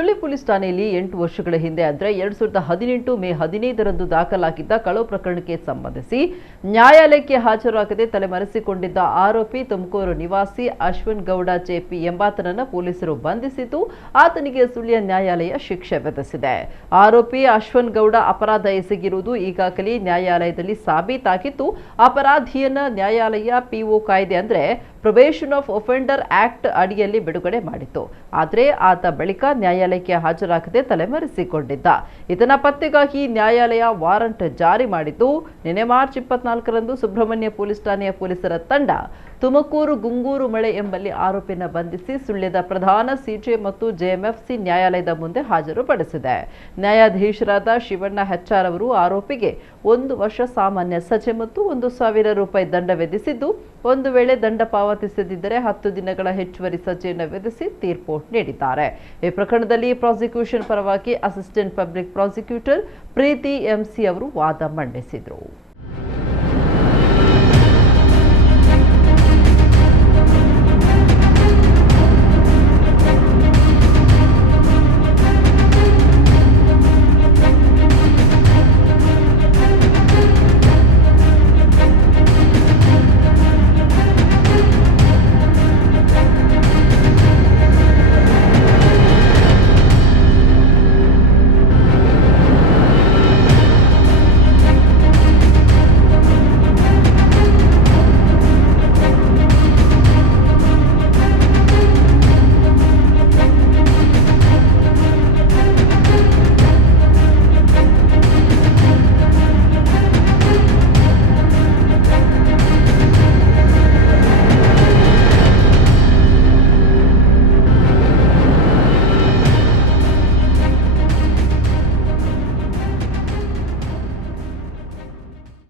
Sullia police ಠಾಣೆಯಲ್ಲಿ 8 ವರ್ಷಗಳ ಹಿಂದೆ ಅಂದರೆ 2018 ಮೇ 15ರಂದು ದಾಖಲಾಗಿದ್ದ ಕಳವು ಪ್ರಕರಣಕ್ಕೆ ಸಂಬಂಧಿಸಿ ನ್ಯಾಯಾಲಯಕ್ಕೆ ಹಾಜರಾಗದೆ ತಲೆಮರೆಸಿಕೊಂಡಿದ್ದ ಆರೋಪಿ ತುಮಕೂರು ನಿವಾಸಿ ಅಶ್ವನ್ ಗೌಡ ಜೆಪಿ ಎಂಬಾತನನ್ನು ಪೊಲೀಸರು ಬಂಧಿಸಿದ್ದು ಆತನಿಗೆ ಸುಳ್ಯ ನ್ಯಾಯಾಲಯ ಶಿಕ್ಷೆ ವಿಧಿಸಿದೆ. ಆರೋಪಿ ಅಶ್ವನ್ ಗೌಡ ಅಪರಾಧ ಎಸಗಿರುವುದು ಈಗಾಗಲೇ ನ್ಯಾಯಾಲಯದಲ್ಲಿ ಸಾಬೀತಾಗಿದ್ದು ಅಪರಾಧಿಯನ್ನ ನ್ಯಾಯಾಲಯ ಪಿಒ ಕಾಯ್ದೆ ಅಂದರೆ ಪ್ರೊಬೇಷನ್ ಆಫ್ ಒಫೆಂಡರ್ ಆಕ್ಟ್ ಅಡಿಯಲ್ಲಿ ಬಿಡುಗಡೆ ಮಾಡಿತ್ತು. ಆದರೆ ಆತ ಬಳಿಕ ನ್ಯಾಯಾಲಯಕ್ಕೆ ಹಾಜರಾಗದೆ ತಲೆಮರೆಸಿಕೊಂಡಿದ್ದ. ಇದನ್ನ ಪತ್ತೆಗಾಗಿ ನ್ಯಾಯಾಲಯ ವಾರಂಟ್ ಜಾರಿ ಮಾಡಿದ್ದು ನಿನ್ನೆ ಮಾರ್ಚ್ 24ರಂದು ಸುಬ್ರಹ್ಮಣ್ಯ ಪೊಲೀಸ್ ಠಾಣೆಯ ಪೊಲೀಸರ ತಂಡ ತುಮಕೂರು ಗುಂಗೂರು ಮಳೆ ಎಂಬಲ್ಲಿ ಆರೋಪಿಯನ್ನು ಬಂಧಿಸಿ ಸುಳ್ಯದ ಪ್ರಧಾನ ಸಿಜೆ ಮತ್ತು ಜೆಎಂಎಫ್ಸಿ ನ್ಯಾಯಾಲಯದ ಮುಂದೆ ಹಾಜರುಪಡಿಸಿದೆ. ನ್ಯಾಯಾಧೀಶರಾದ ಶಿವಣ್ಣ ಹೆಚ್ಆರ್ ಅವರು ಆರೋಪಿಗೆ 1 ವರ್ಷ ಸಾಮಾನ್ಯ ಸಜೆ ಮತ್ತು 1,000 ರೂಪಾಯಿ ದಂಡ ವಿಧಿಸಿದ್ದು, ಒಂದು ವೇಳೆ ದಂಡ ಪಾವತಿಸದಿದ್ದರೆ 10 ದಿನಗಳ ಹೆಚ್ಚುವರಿ ಸಜೆಯನ್ನು ವಿಧಿಸಿ ತೀರ್ಪು ನೀಡಿದ್ದಾರೆ. ಈ ಪ್ರಕರಣದಲ್ಲಿ ಪ್ರಾಸಿಕ್ಯೂಷನ್ ಪರವಾಗಿ ಅಸಿಸ್ಟೆಂಟ್ ಪಬ್ಲಿಕ್ ಪ್ರಾಸಿಕ್ಯೂಟರ್ ಪ್ರೀತಿ ಎಂಸಿ ಅವರು ವಾದ ಮಂಡಿಸಿದರು.